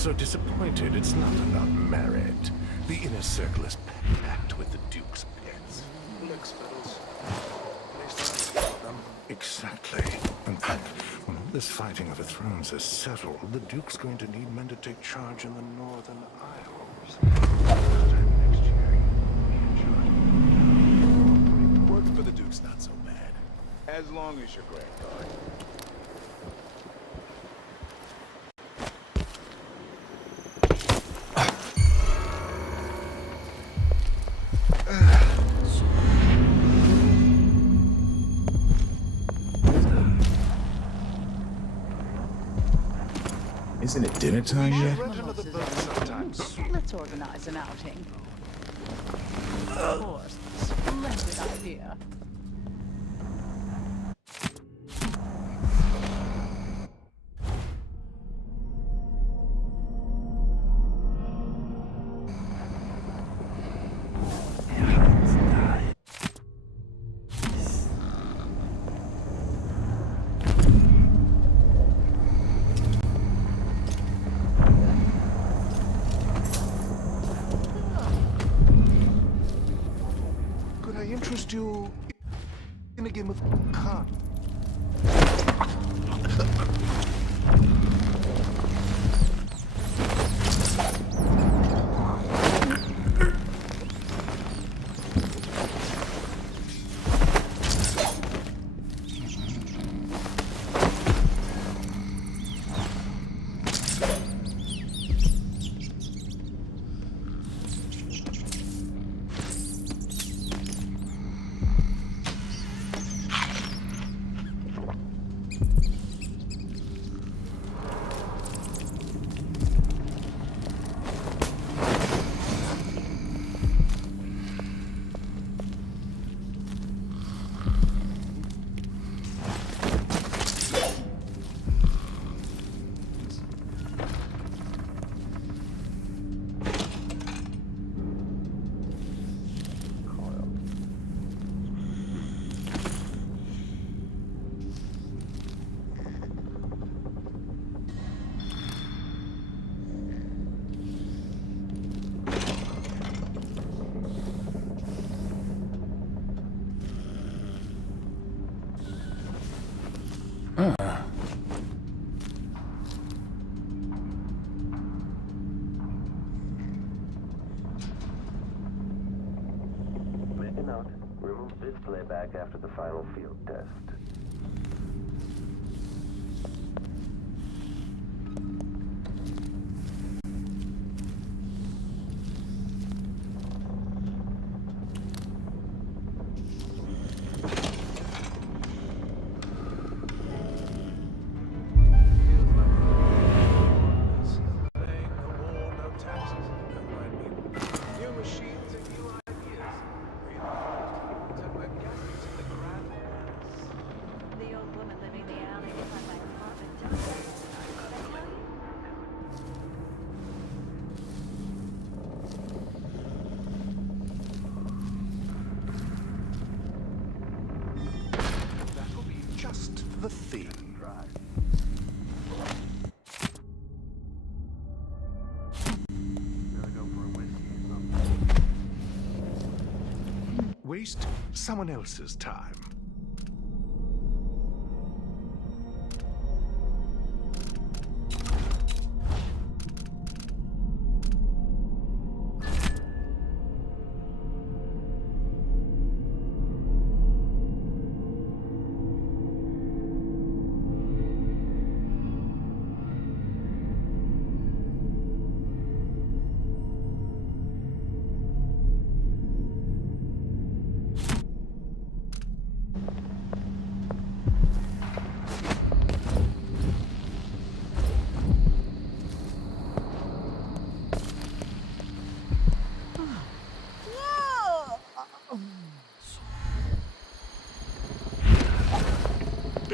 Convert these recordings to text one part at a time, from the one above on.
so disappointed. It's not about merit. The inner circle is packed with the Duke's pets. Lick spittle. At least I got them. Exactly. In fact, when all this fighting over thrones is settled, the Duke's going to need men to take charge in the Northern Isles. Sometime next year, Working for the Duke's not so bad. As long as you're Grand Guard. Isn't it dinner time yet? Let's organize an outing. Of course, splendid idea. Interest you in a game of cards? Remove this playback after the final field test. The theme. Waste someone else's time.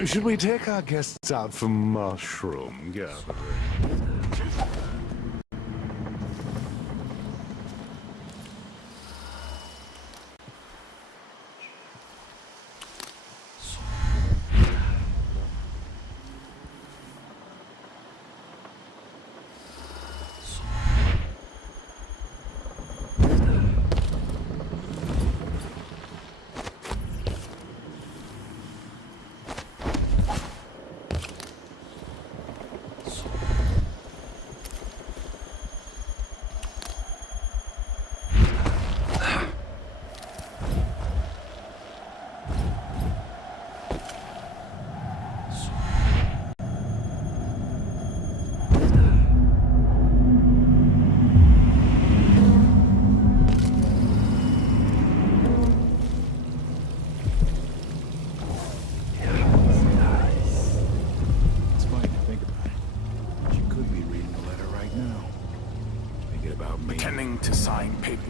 Should we take our guests out for mushroom gathering?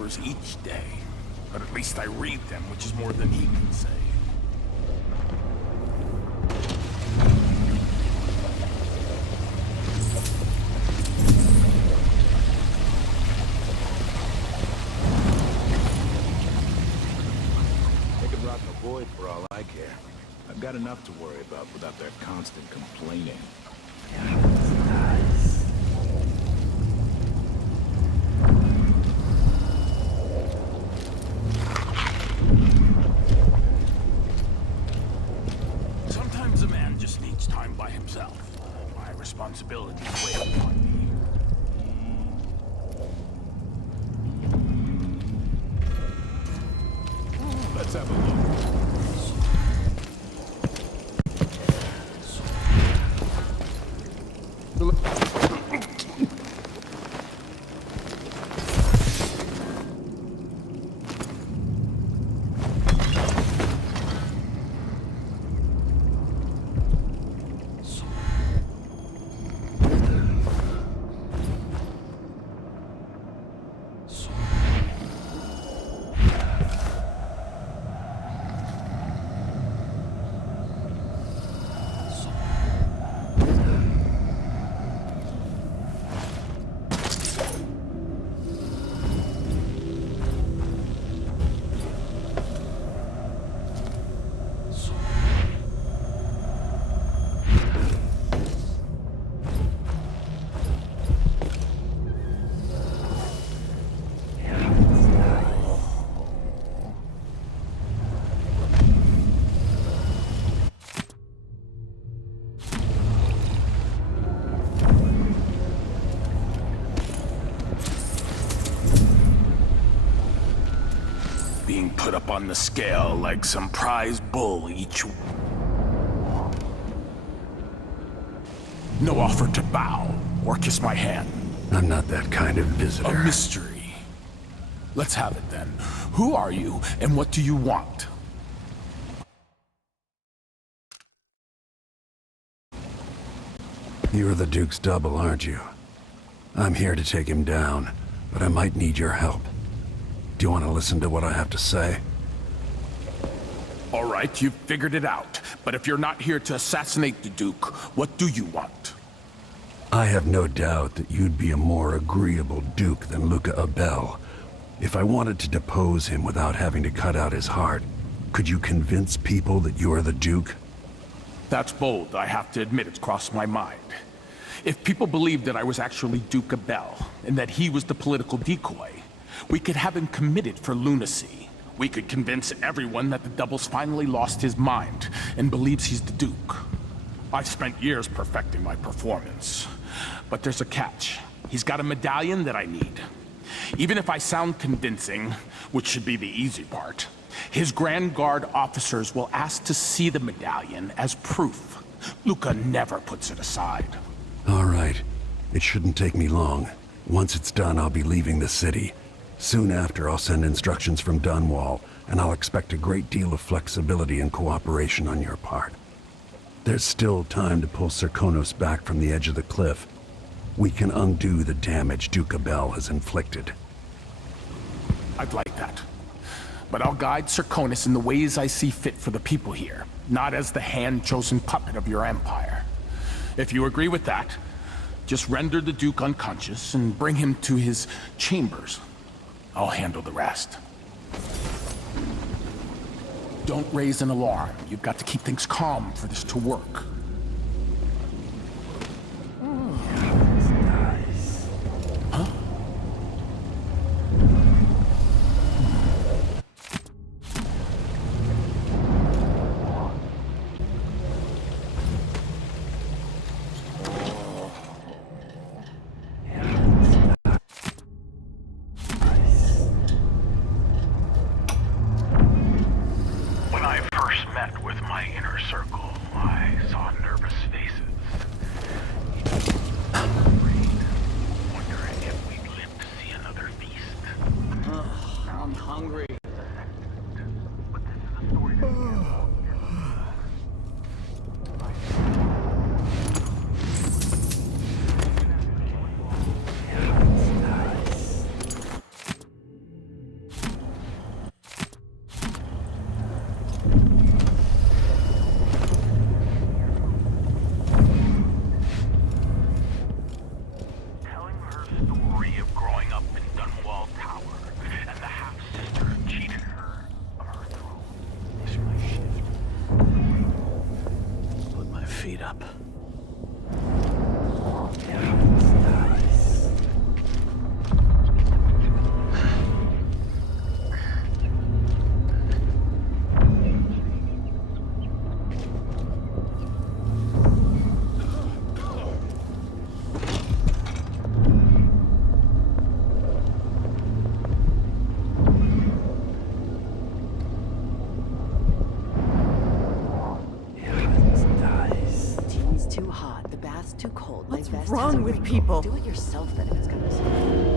papers each day. But at least I read them, which is more than he can say. They could rot in the void for all I care. I've got enough to worry about without their constant complaining. Sometimes a man just needs time by himself. My responsibilities weigh upon me. Let's have a look. Being put up on the scale like some prize bull each... No offer to bow or kiss my hand. I'm not that kind of visitor. A mystery. Let's have it then. Who are you and what do you want? You're the Duke's double, aren't you? I'm here to take him down, but I might need your help. Do you want to listen to what I have to say? All right, you've figured it out. But if you're not here to assassinate the Duke, what do you want? I have no doubt that you'd be a more agreeable Duke than Luca Abele. If I wanted to depose him without having to cut out his heart, could you convince people that you are the Duke? That's bold. I have to admit it's crossed my mind. If people believed that I was actually Duke Abele, and that he was the political decoy, we could have him committed for lunacy. We could convince everyone that the Double's finally lost his mind and believes he's the Duke. I've spent years perfecting my performance. But there's a catch. He's got a medallion that I need. Even if I sound convincing, which should be the easy part, his Grand Guard officers will ask to see the medallion as proof. Luca never puts it aside. All right. It shouldn't take me long. Once it's done, I'll be leaving the city. Soon after, I'll send instructions from Dunwall, and I'll expect a great deal of flexibility and cooperation on your part. There's still time to pull Serkonos back from the edge of the cliff. We can undo the damage Duke Abele has inflicted. I'd like that. But I'll guide Serkonos in the ways I see fit for the people here, not as the hand-chosen puppet of your empire. If you agree with that, just render the Duke unconscious and bring him to his chambers. I'll handle the rest. Don't raise an alarm. You've got to keep things calm for this to work. Huh? When I first met with my inner circle, I saw nervous faces. Afraid, wondering if we'd live to see another feast. I'm hungry. But this is a story for you. cloth's too cold. What's My vest wrong has a with wrinkle. people? Do it yourself then if it's gonna serve.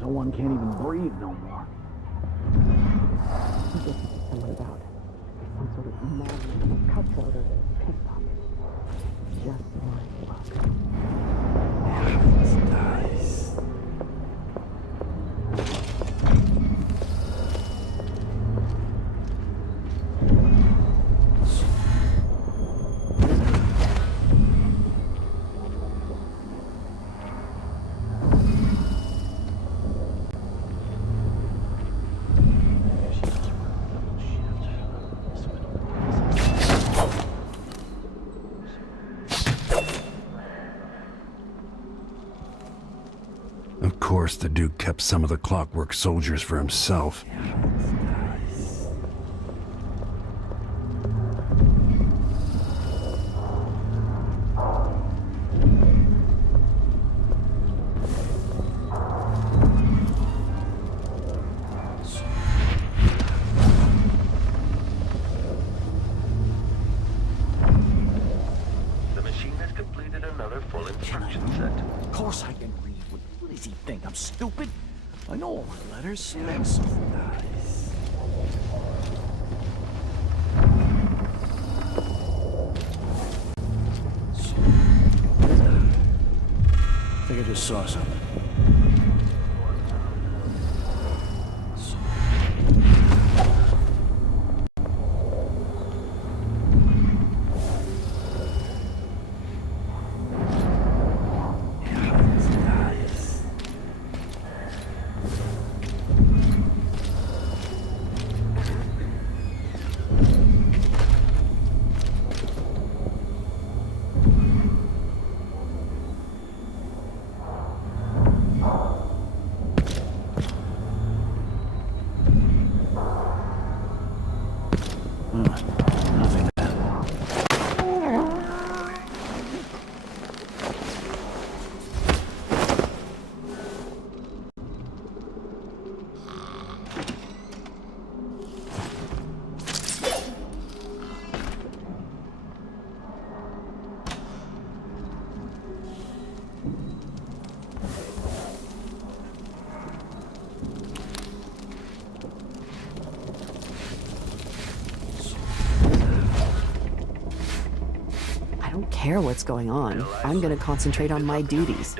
So one can't even breathe no more. And what about some sort of madman, cutthroat, or pickpocket? Just my luck. Of course, the Duke kept some of the clockwork soldiers for himself. The machine has completed another full instruction set. Of course I can read. What does he think? I'm stupid? I know all my letters. That's nice. I think I just saw something. Nothing. care what's going on. I'm gonna concentrate on my duties.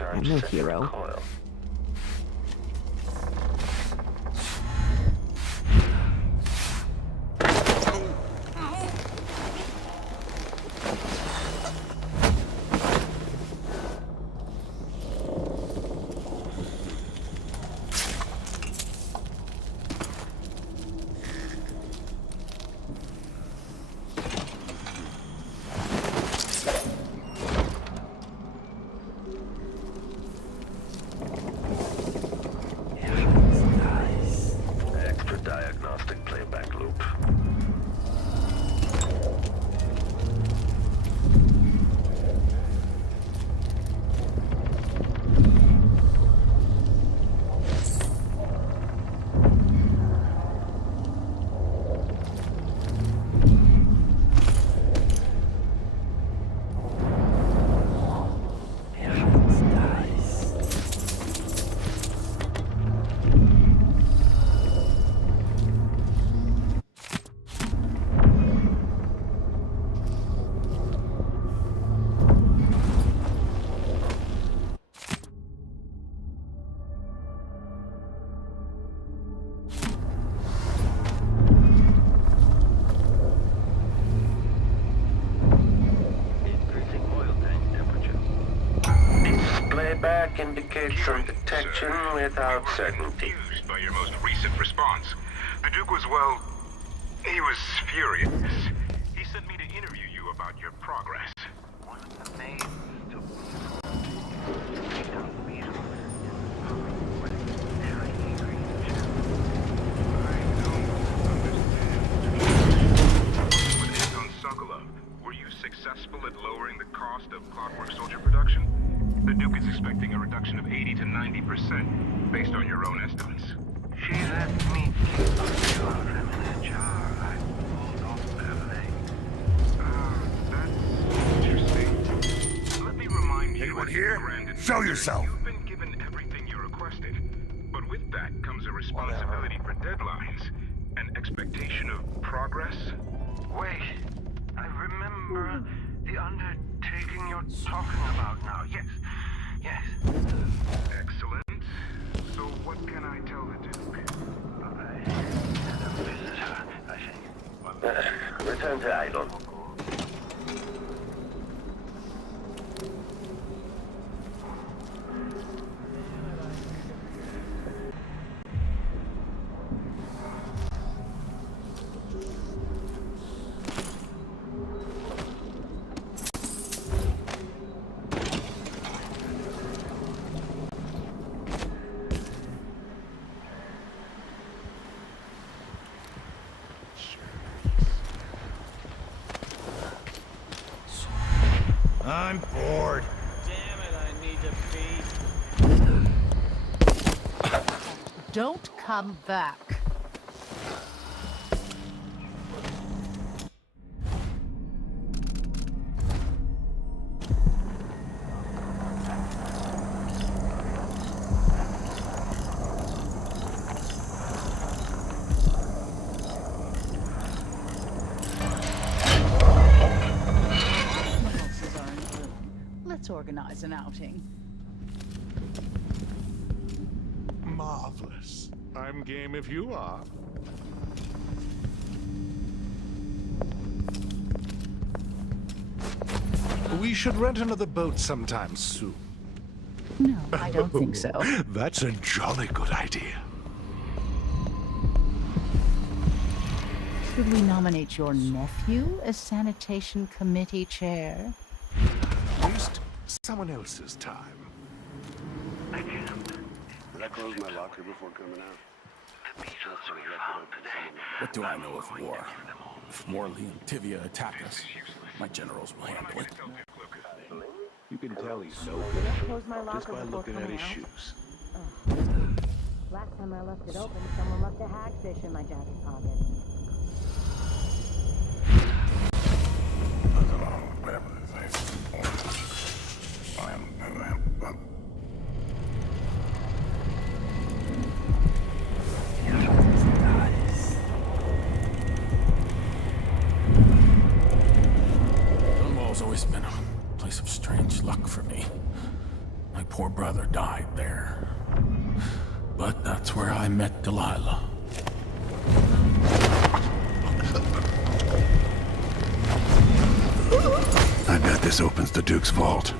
I'm no hero. Back indicates some detection without certainty. Confused by your most recent response. The Duke was, well, he was furious. He sent me to interview you about your progress. One of the names to were you successful at lowering the cost of Clockwork Soldier production? The Duke is expecting a reduction of 80 to 90% based on your own estimates. She let me keep a few of them in a jar. I pulled off everything. That's interesting. Let me remind you... Anyone here? Show yourself! You've been given everything you requested. But with that comes a responsibility for deadlines, an expectation of progress. Wait, I remember the undertaking you're talking about now. Yes. Yes. Excellent. So what can I tell the Duke? I had a visitor, I think. Return to idle. I'm bored. Damn it, I need to pee. Don't come back. Let's organize an outing. Marvelous. I'm game if you are. We should rent another boat sometime soon. No, I don't think so. That's a jolly good idea. Should we nominate your nephew as sanitation committee chair? Waste someone else's time. Did I close my locker before coming out? What do I know of war? If Morley and Tivia attack us, my generals will handle it. You can tell he's no Did good I close my locker just by before looking at coming his out? shoes. Last time I left it open, someone left a hagfish in my jacket pocket. Dunwall's always been a Delilah. I bet this opens the Duke's vault.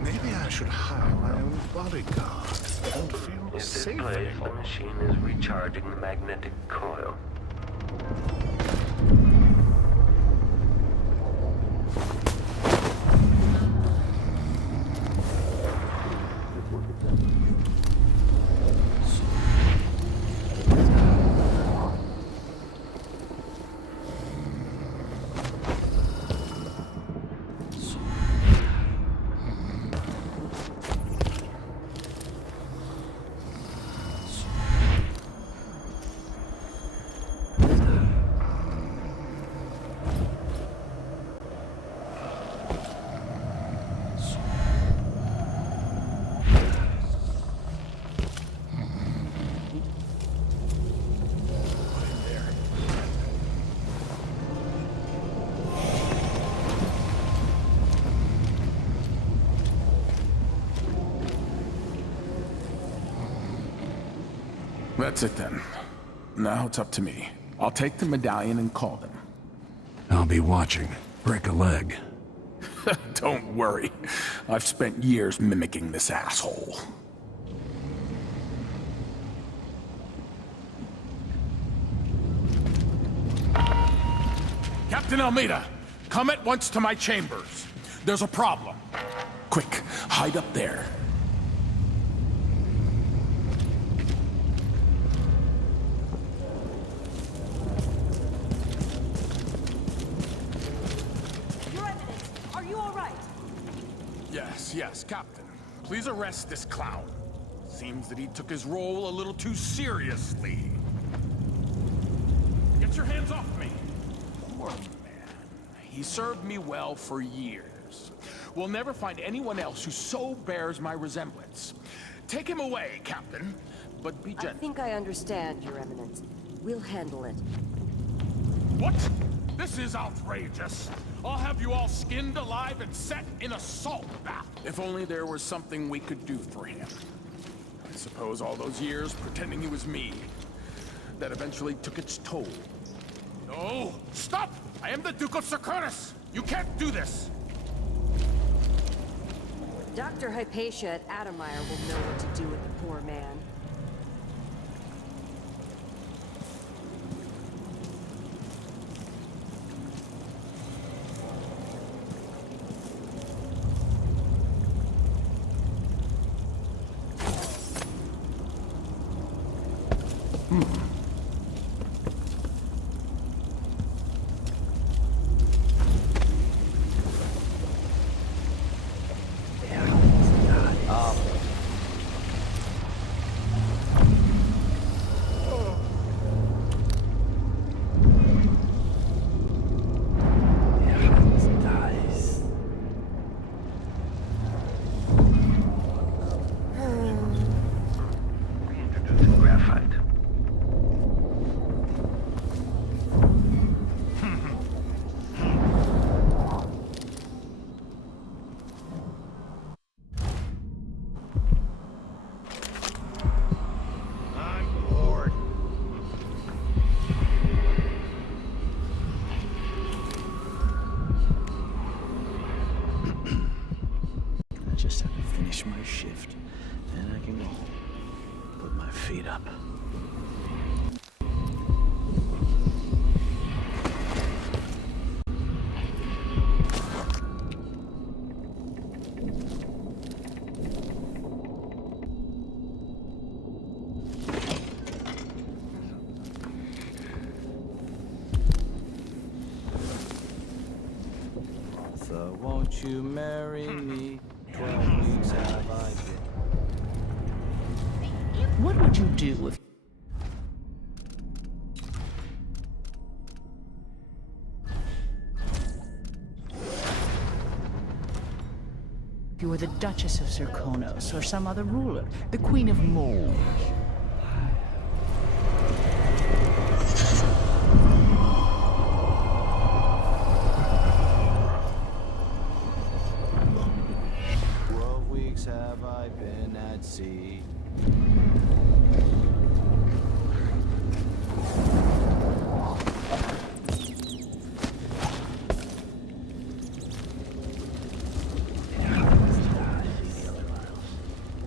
Maybe I should hire my own bodyguard. I don't feel At this safe place, the anymore. machine is recharging the magnetic coil. That's it then. Now it's up to me. I'll take the medallion and call them. I'll be watching. Break a leg. Don't worry. I've spent years mimicking this asshole. Captain Almeida, come at once to my chambers. There's a problem. Quick, hide up there. Your Eminence, are you all right? Yes, Captain. Please arrest this clown. Seems that he took his role a little too seriously. Get your hands off me! Poor man. He served me well for years. We'll never find anyone else who so bears my resemblance. Take him away, Captain, but be I gentle. think I understand, Your Eminence. We'll handle it. What? This is outrageous. I'll have you all skinned alive and set in a salt bath. If only there was something we could do for him. I suppose all those years pretending he was me, that eventually took its toll. No! Stop! I am the Duke of Securus! You can't do this! Dr. Hypatia at Adamire will know what to do with the poor man. Introducing graphite. I'm bored. I just have to finish my shift. Then I can go home. Put my feet up. Won't you marry me? 12 weeks have I been. What would you do if you were the Duchess of Zirconos or some other ruler, the Queen of Mold? Have I been at sea?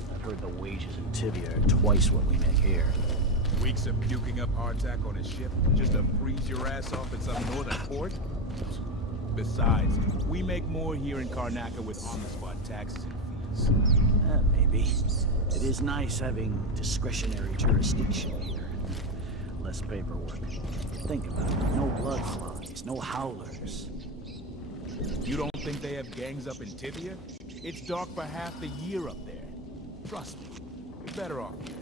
I've heard the wages in Tibia are twice what we make here. Weeks of puking up hardtack on a ship just to freeze your ass off at some northern port? Besides, we make more here in Karnaca with on-the-spot taxes and fees. Maybe. It is nice having discretionary jurisdiction here. Less paperwork. Think about it. No blood flies, no howlers. You don't think they have gangs up in Tibia? It's dark for half the year up there. Trust me, you're better off here.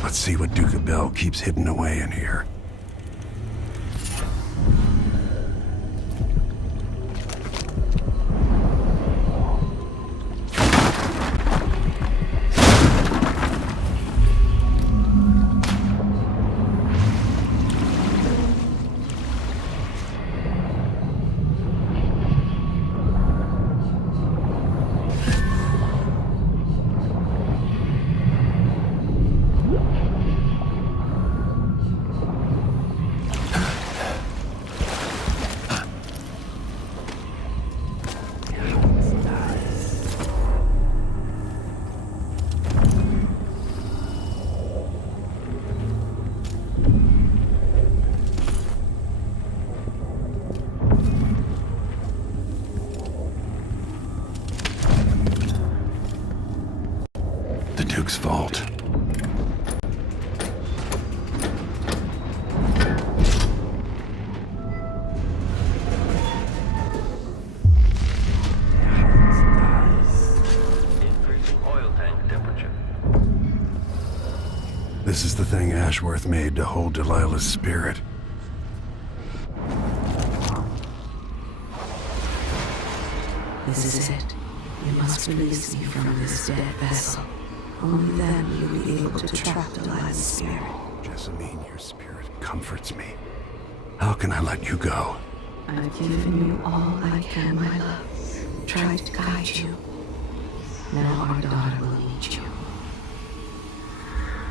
Let's see what Duke Abele keeps hidden away in here. Duke's fault. Increasing oil tank temperature. This is the thing Ashworth made to hold Delilah's spirit. This is it. You must release me from this dead vessel. Only then will you be able to trap Delilah's spirit. Jessamine, your spirit comforts me. How can I let you go? I've given you all I can, my love. Tried to guide you. Now our daughter will need you.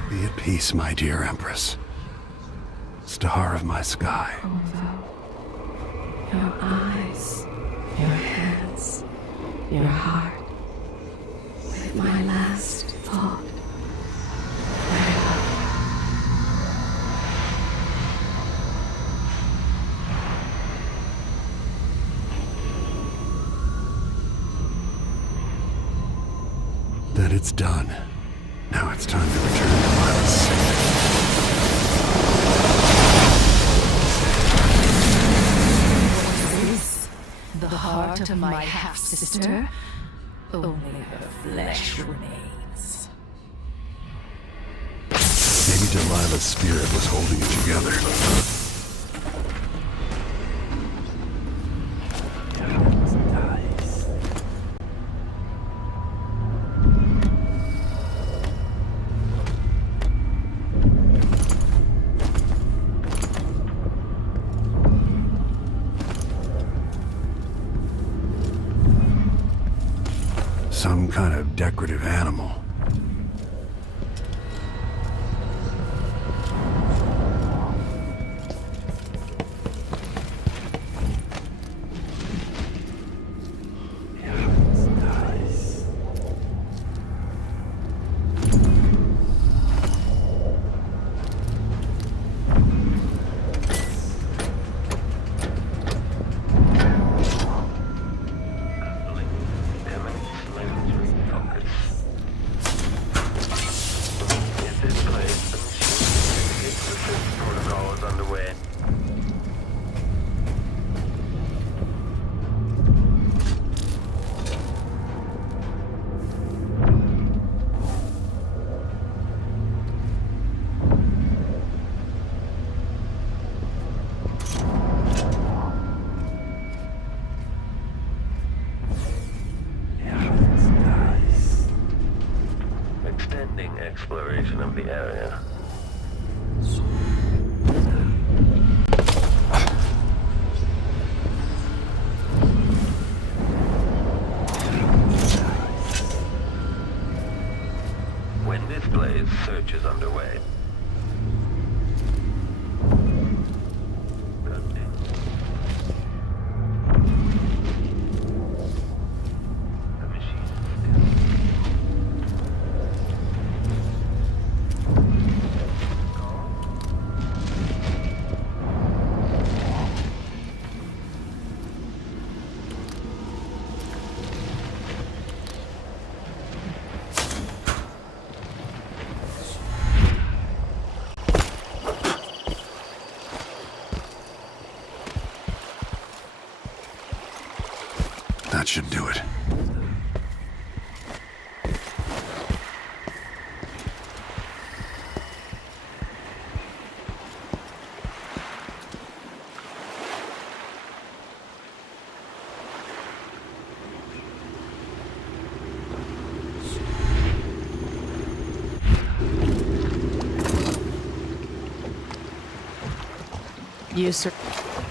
Be at peace, my dear Empress. Star of my sky. Corvo, your eyes, your hands, your heart. With my last thought, my love. That it's done. Now it's time to return to Delilah's city. The heart of my half-sister? Only her flesh remains. Maybe Delilah's spirit was holding it together. Some kind of decorative animal. Exploration of the area. When this blaze, search is underway. That should do it.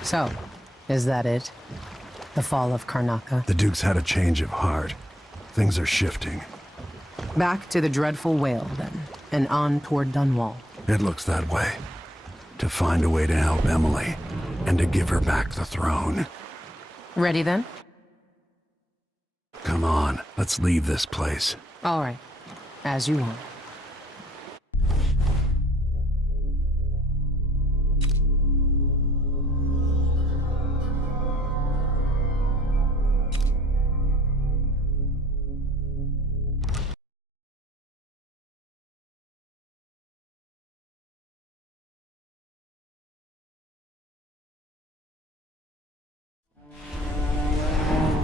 So, is that it? The fall of Karnaca? The Duke's had a change of heart. Things are shifting. Back to the dreadful whale, then, and on toward Dunwall. It looks that way. To find a way to help Emily, and to give her back the throne. Ready, then? Come on, let's leave this place. All right. As you want.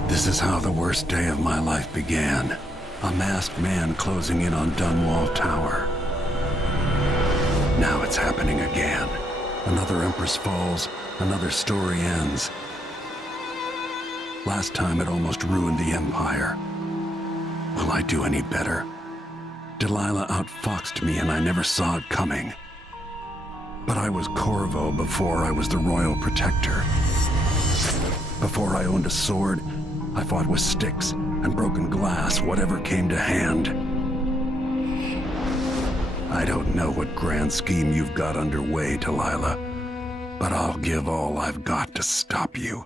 This is how the worst day of my life began. A masked man closing in on Dunwall Tower. Now it's happening again. Another Empress falls, another story ends. Last time it almost ruined the Empire. Will I do any better? Delilah outfoxed me and I never saw it coming. But I was Corvo before I was the Royal Protector. Before I owned a sword, I fought with sticks and broken glass, whatever came to hand. I don't know what grand scheme you've got underway, Delilah, but I'll give all I've got to stop you.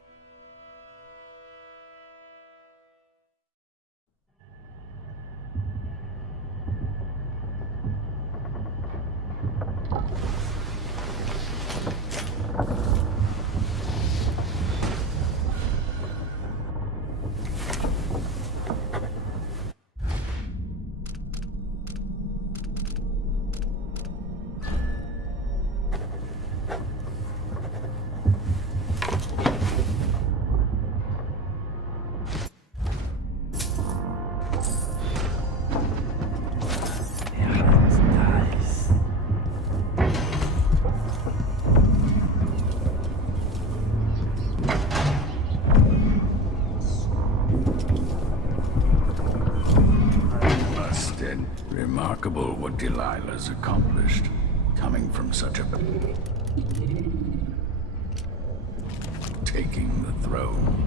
Remarkable what Delilah's accomplished, coming from such a... taking the throne.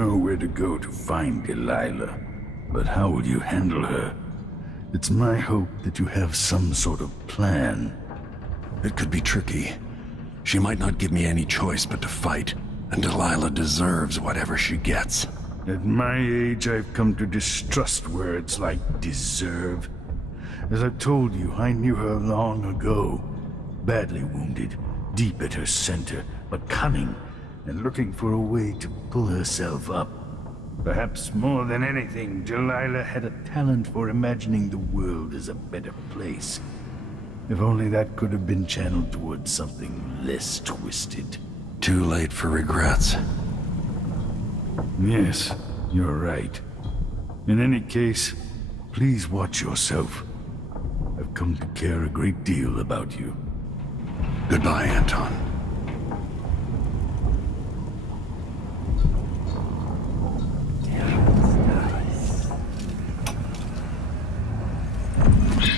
know where to go to find Delilah, but how will you handle her? It's my hope that you have some sort of plan. It could be tricky. She might not give me any choice but to fight, and Delilah deserves whatever she gets. At my age, I've come to distrust words like deserve. As I've told you, I knew her long ago. Badly wounded, deep at her center, but cunning, and looking for a way to pull herself up. Perhaps more than anything, Delilah had a talent for imagining the world as a better place. If only that could have been channeled towards something less twisted. Too late for regrets. Yes, you're right. In any case, please watch yourself. I've come to care a great deal about you. Goodbye, Anton.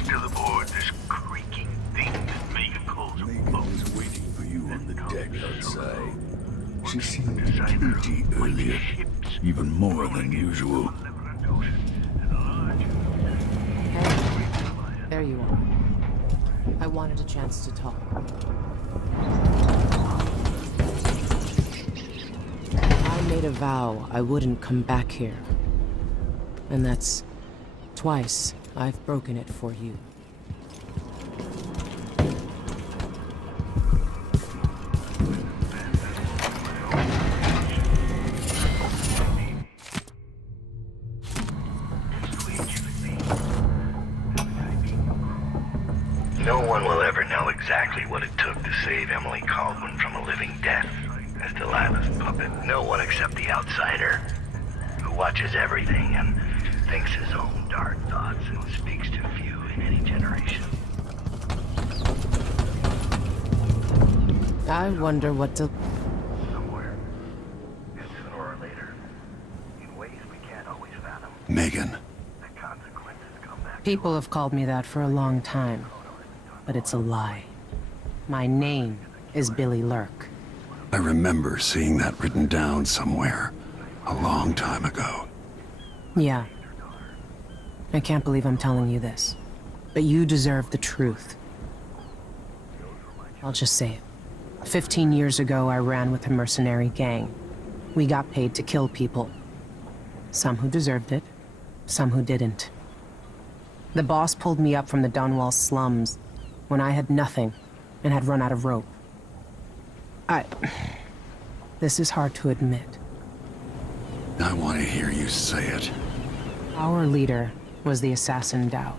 Still aboard this creaking thing that Megan calls a boat. Megan was waiting for you on the deck outside. She seemed cagey earlier, even more than usual. Hey, there you are. I wanted a chance to talk. I made a vow I wouldn't come back here. And that's twice I've broken it for you. No one will ever know exactly what it took to save Emily Kaldwin from a living death as Delilah's puppet. No one except the outsider, who watches everything and thinks his own dark thoughts and speaks to few in any generation. I wonder what to... Somewhere, and sooner or later, in ways we can't always fathom, Megan. the consequences come back. People have called me that for a long time, but it's a lie. My name is Billy Lurk. I remember seeing that written down somewhere a long time ago. Yeah. I can't believe I'm telling you this, but you deserve the truth. I'll just say it. 15 years ago, I ran with a mercenary gang. We got paid to kill people. Some who deserved it, some who didn't. The boss pulled me up from the Dunwall slums when I had nothing and had run out of rope. This is hard to admit. I want to hear you say it. Our leader was the assassin Dowd,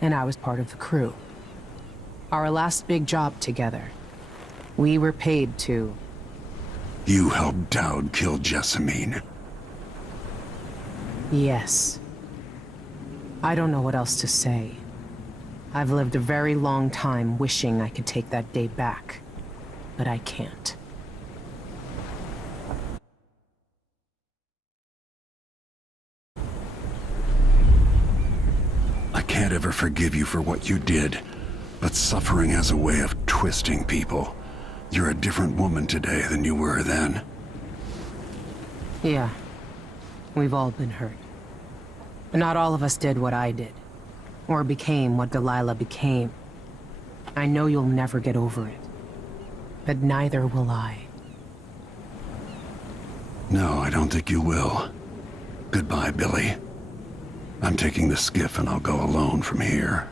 and I was part of the crew. Our last big job together, we were paid to... You helped Dowd kill Jessamine. Yes. I don't know what else to say. I've lived a very long time wishing I could take that day back, but I can't. I can't ever forgive you for what you did, but suffering has a way of twisting people. You're a different woman today than you were then. Yeah. We've all been hurt. But not all of us did what I did, or became what Delilah became. I know you'll never get over it, but neither will I. No, I don't think you will. Goodbye, Billy. I'm taking the skiff and I'll go alone from here.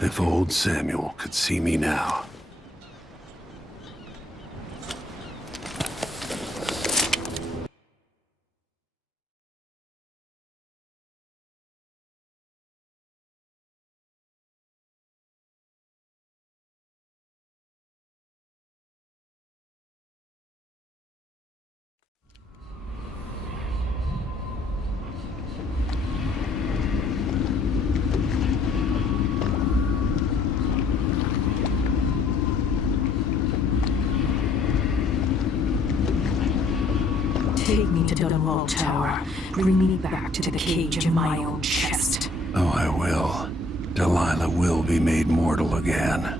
If old Samuel could see me now. Take me to Dunwall Tower. Bring me back to the cage of my own chest. Oh, I will. Delilah will be made mortal again.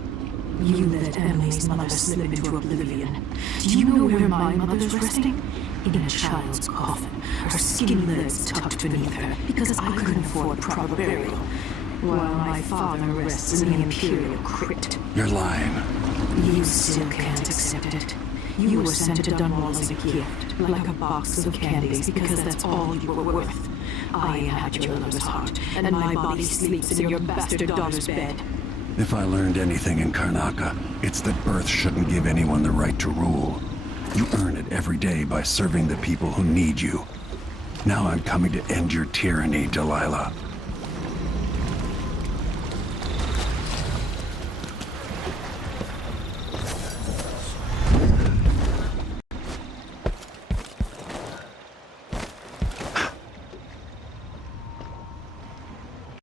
You let Emily's mother slip into oblivion. Do you know where my mother's resting? In a child's coffin, her skinny legs tucked beneath her, because I couldn't afford proper burial, while my father rests in the Imperial crypt. You're lying. You still can't accept it. You were sent to Dunwall as a gift, like a box of candies, because that's all you were worth. I inhabit your lover's heart, and my body sleeps in your bastard daughter's bed. If I learned anything in Karnaca, it's that birth shouldn't give anyone the right to rule. You earn it every day by serving the people who need you. Now I'm coming to end your tyranny, Delilah.